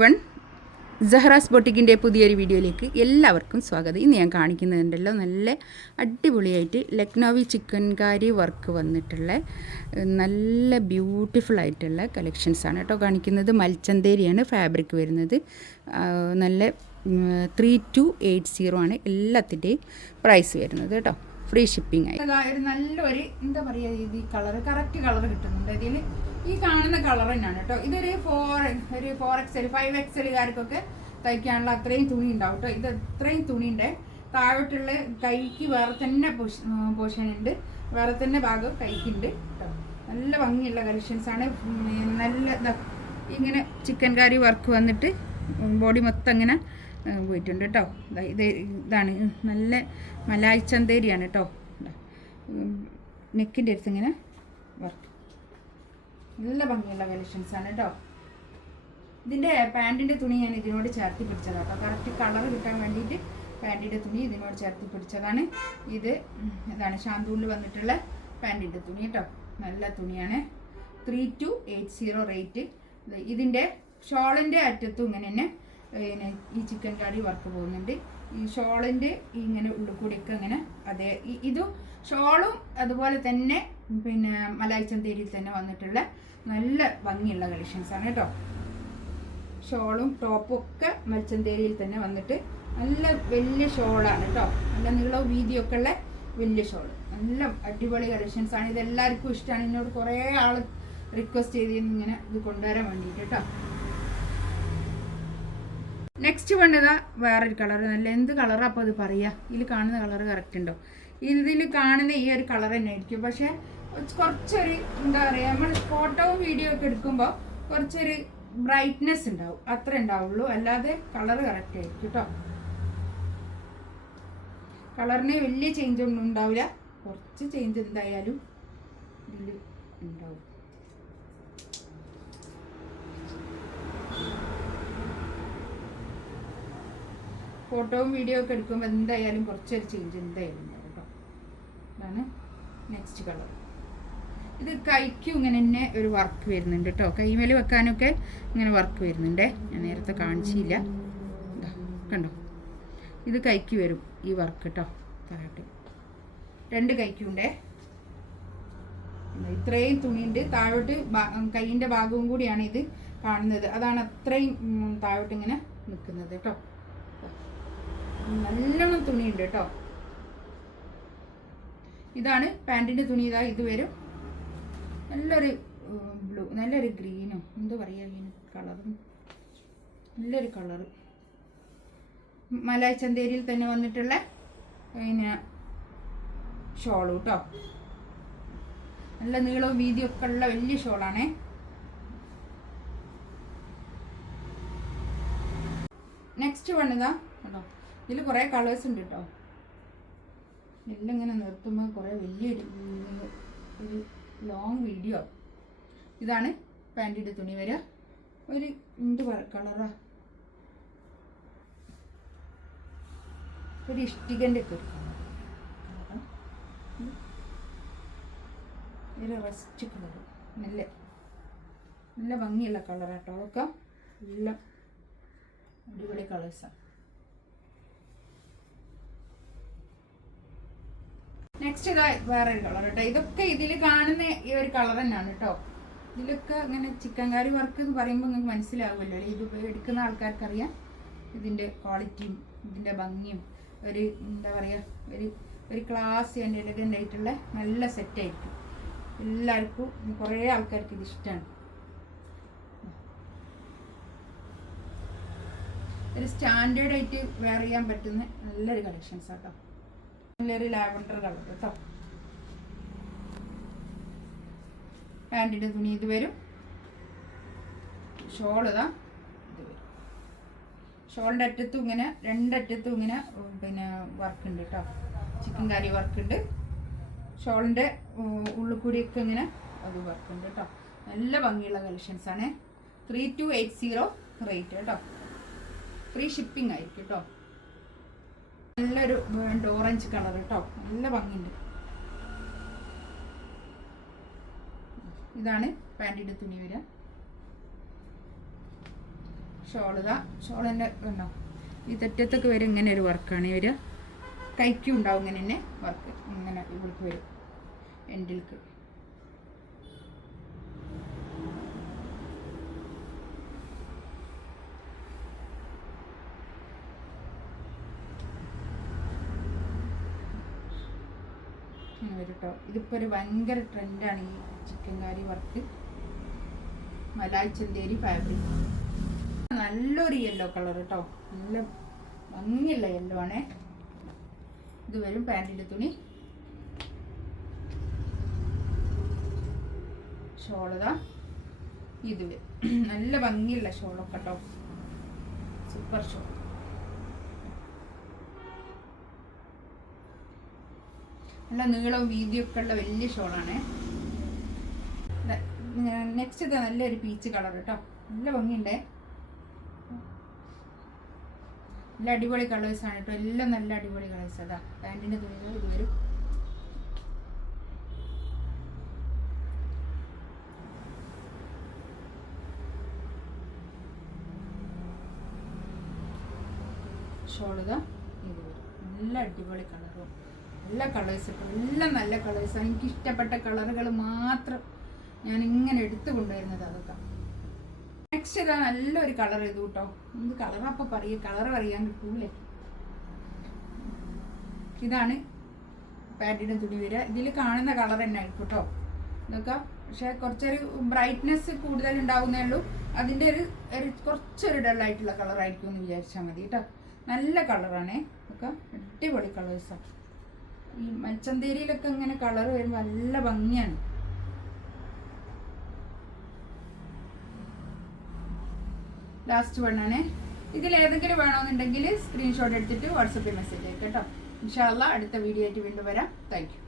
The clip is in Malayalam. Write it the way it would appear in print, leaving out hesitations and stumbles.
വൺ സഹറാസ് ബൊട്ടിക്കിൻ്റെ പുതിയൊരു വീഡിയോയിലേക്ക് എല്ലാവർക്കും സ്വാഗതം. ഇന്ന് ഞാൻ കാണിക്കുന്നുണ്ടല്ലോ നല്ല അടിപൊളിയായിട്ട് ലക്നൗവി ചിക്കൻ കാരി വർക്ക് വന്നിട്ടുള്ള നല്ല ബ്യൂട്ടിഫുൾ ആയിട്ടുള്ള കളക്ഷൻസാണ് കേട്ടോ കാണിക്കുന്നത്. മൽച്ചന്തേരിയാണ് ഫാബ്രിക് വരുന്നത്. നല്ല 3280 ആണ് എല്ലാത്തിൻ്റെയും പ്രൈസ് വരുന്നത് കേട്ടോ. ഫ്രീ ഷിപ്പിംഗ് ആയി. നല്ലൊരു എന്താ പറയുക, ഇത് ഈ കളർ കറക്റ്റ് കളർ കിട്ടുന്നുണ്ട് ഇതിൽ. ഈ കാണുന്ന കളർ തന്നെയാണ് കേട്ടോ. ഇതൊരു 4XL 5XLകാർക്കൊക്കെ തയ്ക്കാനുള്ള അത്രയും തുണി ഉണ്ടാവും കേട്ടോ. ഇത് അത്രയും തുണിയുണ്ട്. താഴോട്ടുള്ള കൈക്ക് വേറെ തന്നെ പോർഷൻ ഉണ്ട്, വേറെ തന്നെ ഭാഗം കൈക്കുണ്ട് കേട്ടോ. നല്ല ഭംഗിയുള്ള കളക്ഷൻസാണ്. നല്ല ഇങ്ങനെ ചിക്കൻ കാരി വർക്ക് വന്നിട്ട് ബോഡി മൊത്തം ഇങ്ങനെ പോയിട്ടുണ്ട് കേട്ടോ. ഇതാണ് നല്ല മലായ് ചന്തേരിയാണ് കേട്ടോ. നെക്കിൻ്റെ അടുത്ത് ഇങ്ങനെ വർക്ക് നല്ല ഭംഗിയുള്ള കളക്ഷൻസാണ് കേട്ടോ. ഇതിൻ്റെ പാൻറ്റിൻ്റെ തുണി ഞാൻ ഇതിനോട് ചേർത്തി പിടിച്ചതാണ് കേട്ടോ. കറക്റ്റ് കളർ കിട്ടാൻ വേണ്ടിയിട്ട് പാൻറ്റിൻ്റെ തുണി ഇതിനോട് ചേർത്തി പിടിച്ചതാണ്. ഇതാണ് ഷാന്തൂണിൽ വന്നിട്ടുള്ള പാൻറ്റിൻ്റെ തുണി കേട്ടോ. നല്ല തുണിയാണ്. 3280 റേറ്റ്. ഇതിൻ്റെ ഷോളിൻ്റെ അറ്റത്തും ഇങ്ങനെ തന്നെ ഈ ചിക്കൻ കാരി വർക്ക് പോകുന്നുണ്ട്. ഈ ഷോളിൻ്റെ ഇങ്ങനെ ഉള്ളിൽ കൂടിയൊക്കെ ഇങ്ങനെ അതേ ഇതും ഷോളും അതുപോലെ തന്നെ പിന്നെ മലായ് ചന്തേരിയിൽ തന്നെ വന്നിട്ടുള്ള നല്ല ഭംഗിയുള്ള കളക്ഷൻസാണ് കേട്ടോ. ഷോളും ടോപ്പും ഒക്കെ മൽച്ചന്തേരിയിൽ തന്നെ വന്നിട്ട് നല്ല വലിയ ഷോളാണ് കേട്ടോ. നല്ല നീളവും വീതിയൊക്കെ ഉള്ള വലിയ ഷോള്. നല്ല അടിപൊളി കളക്ഷൻസാണ്. ഇതെല്ലാവർക്കും ഇഷ്ടമാണ്. എന്നോട് കുറേ ആൾ റിക്വസ്റ്റ് ചെയ്തിരുന്നു ഇങ്ങനെ ഇത് കൊണ്ടുവരാൻ വേണ്ടിയിട്ട് കേട്ടോ. നെക്സ്റ്റ് വേണ്ടതാ വേറൊരു കളർ. നല്ല എന്ത് കളറാണ് അപ്പോൾ അത് പറയുക. ഇതിൽ കാണുന്ന കളർ കറക്റ്റ് ഉണ്ടോ? ഇതിൽ കാണുന്ന ഈ ഒരു കളർ തന്നെ ആയിരിക്കും. പക്ഷേ കുറച്ചൊരു എന്താ പറയുക, നമ്മൾ ഫോട്ടോവും വീഡിയോ ഒക്കെ എടുക്കുമ്പോൾ കുറച്ചൊരു ബ്രൈറ്റ്നെസ് ഉണ്ടാവും, അത്ര ഉണ്ടാവുള്ളൂ. അല്ലാതെ കളർ കറക്റ്റ് ആയിരിക്കും കേട്ടോ. കളറിന് വലിയ ചേഞ്ച് ഒന്നും ഉണ്ടാവില്ല. കുറച്ച് ചേഞ്ച് എന്തായാലും ഇതിൽ ഉണ്ടാവും. ഫോട്ടോവും വീഡിയോ ഒക്കെ എടുക്കുമ്പോൾ എന്തായാലും കുറച്ചൊരു ചേഞ്ച് എന്തായാലും ഉണ്ടാവും കേട്ടോ. ഇതാണ് നെക്സ്റ്റ് കളർ. ഇത് കൈക്കും ഇങ്ങനെ തന്നെ ഒരു വർക്ക് വരുന്നുണ്ട് കേട്ടോ. കൈമേൽ വെക്കാനൊക്കെ ഇങ്ങനെ വർക്ക് വരുന്നുണ്ട്. ഞാൻ നേരത്തെ കാണിച്ചില്ല, കണ്ടോ. ഇത് കൈക്ക് വരും ഈ വർക്ക് കേട്ടോ. താഴോട്ട് രണ്ട് കൈക്കുണ്ടേ. ഇത്രയും തുണിയുണ്ട്. താഴോട്ട് കൈയിൻ്റെ ഭാഗവും കൂടിയാണ് ഇത് കാണുന്നത്. അതാണ് അത്രയും താഴോട്ട് ഇങ്ങനെ നിൽക്കുന്നത് കേട്ടോ. നല്ലോണം തുണിയുണ്ട് കേട്ടോ. ഇതാണ് പാൻറ്റിൻ്റെ തുണി. ഇതാ ഇത് വരും. നല്ലൊരു ബ്ലൂ, നല്ലൊരു ഗ്രീനോ എന്തോ പറയുക ഇങ്ങനെ കളറും, നല്ലൊരു കളറ്. മലായ് ചന്തേരിയിൽ തന്നെ വന്നിട്ടുള്ള പിന്നെ ഷോള് കേട്ടോ. നല്ല നീളവും വീതിയൊക്കെ ഉള്ള വലിയ ഷോളാണേ. നെക്സ്റ്റ് വണ്ണതാ കേട്ടോ. ഇതിൽ കുറേ കളേഴ്സ് ഉണ്ട് കേട്ടോ. എല്ലാം ഇങ്ങനെ നിർത്തുമ്പോൾ കുറേ വലിയൊരു ലോങ് വീഡിയോ. ഇതാണ് പാൻറ്റിൻ്റെ തുണി വരിക. ഒരു എന്ത് കളറാ, ഒരു ഇഷ്ടികൻ്റെ ഒക്കെ ഒരു റസ്റ്റ് കളർ. നല്ല നല്ല ഭംഗിയുള്ള കളറാട്ടോ. അതൊക്കെ എല്ലാം അടിപൊളി കളേഴ്സാണ്. നെക്സ്റ്റ് ഇതാ വേറൊരു കളർ കേട്ടോ. ഇതൊക്കെ ഇതിൽ കാണുന്ന ഈ ഒരു കളർ തന്നെയാണ് കേട്ടോ. ഇതിലൊക്കെ ഇങ്ങനെ ചിക്കൻ കാരി വർക്ക് എന്ന് പറയുമ്പോൾ നിങ്ങൾക്ക് മനസ്സിലാവുമല്ലോ. ഇത് എടുക്കുന്ന ആൾക്കാർക്കറിയാം ഇതിൻ്റെ ക്വാളിറ്റിയും ഇതിൻ്റെ ഭംഗിയും. ഒരു എന്താ പറയുക, ഒരു ക്ലാസ് എലഗൻ്റ് ആയിട്ടുള്ള നല്ല സെറ്റായിരിക്കും. എല്ലാവർക്കും കുറേ ആൾക്കാർക്ക് ഇത് ഇഷ്ടമാണ്. ഒരു സ്റ്റാൻഡേർഡ് ആയിട്ട് വെയർ ചെയ്യാൻ പറ്റുന്ന നല്ലൊരു കളക്ഷൻസ് കേട്ടോ. നല്ലൊരു ലാവൻഡർ കളർ കേട്ടോ. പാൻറ്റിൻ്റെ തുണി ഇത് വരും. ഷോൾ ഇതാ ഇത് വരും. ഷോളിൻ്റെ അറ്റത്തും ഇങ്ങനെ രണ്ടറ്റത്തും ഇങ്ങനെ പിന്നെ വർക്ക് ഉണ്ട് കേട്ടോ. ചിക്കൻ കാരി വർക്ക് ഉണ്ട്. ഷോളിൻ്റെ ഉള്ളിൽ കൂടിയൊക്കെ ഇങ്ങനെ അത് വർക്ക് ഉണ്ട് കേട്ടോ. നല്ല ഭംഗിയുള്ള കളക്ഷൻസാണ്. 3280 റേറ്റ് കേട്ടോ. ഫ്രീ ഷിപ്പിംഗ് ആയിരിക്കും കേട്ടോ. നല്ലൊരു ഓറഞ്ച് കളർ കേട്ടോ. നല്ല ഭംഗിയുണ്ട്. ഇതാണ് പാൻറ്റിൻ്റെ തുണി വരിക. ഷോളിതാ, ഷോളിൻ്റെ ഉണ്ടോ ഈ തെറ്റത്തൊക്കെ വരും ഇങ്ങനെ ഒരു വർക്കാണ് ഈ വരിക. കൈക്കും ഉണ്ടാവും ഇങ്ങനെ തന്നെ വർക്ക്, ഇങ്ങനെ ഇവിടേക്ക് വരും എൻഡിൽക്ക്. വരും കേട്ടോ. ഇതിപ്പോൾ ഒരു ഭയങ്കര ട്രെൻഡാണ് ഈ chikankari work. Malai Chanderi fabric. നല്ലൊരു യെല്ലോ കളർ കേട്ടോ, നല്ല ഭംഗിയുള്ള യെല്ലോ ആണേ. ഇത് വരും പാൻറ്റിൻ്റെ തുണി. ഷോളതാ ഇത് വരും. നല്ല ഭംഗിയുള്ള ഷോളൊക്കെ കേട്ടോ, സൂപ്പർ ഷോൾ. നല്ല നീളവും വീതിയൊക്കെ ഉള്ള വലിയ ഷോളാണ്. നെക്സ്റ്റ് ഇത് നല്ലൊരു പീച്ച് കളർ കേട്ടോ, നല്ല ഭംഗിയുണ്ടേ. നല്ല അടിപൊളി കളേഴ്സാണ് കേട്ടോ, എല്ലാം നല്ല അടിപൊളി കളേഴ്സ്. അതാ പാൻറ്റിൻ്റെ തുണികൾ ഇത് വരും. ഷോളിതാ ഇത് വരും. നല്ല അടിപൊളി കളറും നല്ല കളേഴ്സൊക്കെ, എല്ലാം നല്ല കളേഴ്സാണ്. എനിക്ക് ഇഷ്ടപ്പെട്ട കളറുകൾ മാത്രം ഞാൻ ഇങ്ങനെ എടുത്തു കൊണ്ടുവരുന്നത് അതൊക്കെ. നെക്സ്റ്റ് ഇതാ നല്ലൊരു കളർ ഇത് കേട്ടോ. എന്ത് കളറപ്പം പറയുക, കളർ പറയാൻ കിട്ടൂലേ. ഇതാണ് പാൻറ്റിൻ്റെ തുണി വരിക. ഇതിൽ കാണുന്ന കളർ തന്നെ ആയിരിക്കും കേട്ടോ ഇതൊക്കെ. പക്ഷേ കുറച്ചൊരു ബ്രൈറ്റ്നെസ് കൂടുതൽ ഉണ്ടാവുന്നേ ഉള്ളൂ. അതിൻ്റെ ഒരു കുറച്ചൊരു ഡള്ളായിട്ടുള്ള കളറായിരിക്കും എന്ന് വിചാരിച്ചാൽ മതി കേട്ടോ. നല്ല കളറാണേ ഒക്കെ, അടിപൊളി കളേഴ്സാണ്. ഈ മൽച്ചന്തേരിയിലൊക്കെ ഇങ്ങനെ കളർ വരുമ്പോൾ നല്ല ഭംഗിയാണ്. ലാസ്റ്റ് വണ്ണാണ്. ഇതിലേതെങ്കിലും വേണമെന്നുണ്ടെങ്കിൽ സ്ക്രീൻഷോട്ട് എടുത്തിട്ട് വാട്സപ്പിൽ മെസ്സേജ് അയക്കാം കേട്ടോ. ഇൻഷാ അല്ലാഹ് അടുത്ത വീഡിയോ ആയിട്ട് വീണ്ടും വരാം. Thank you.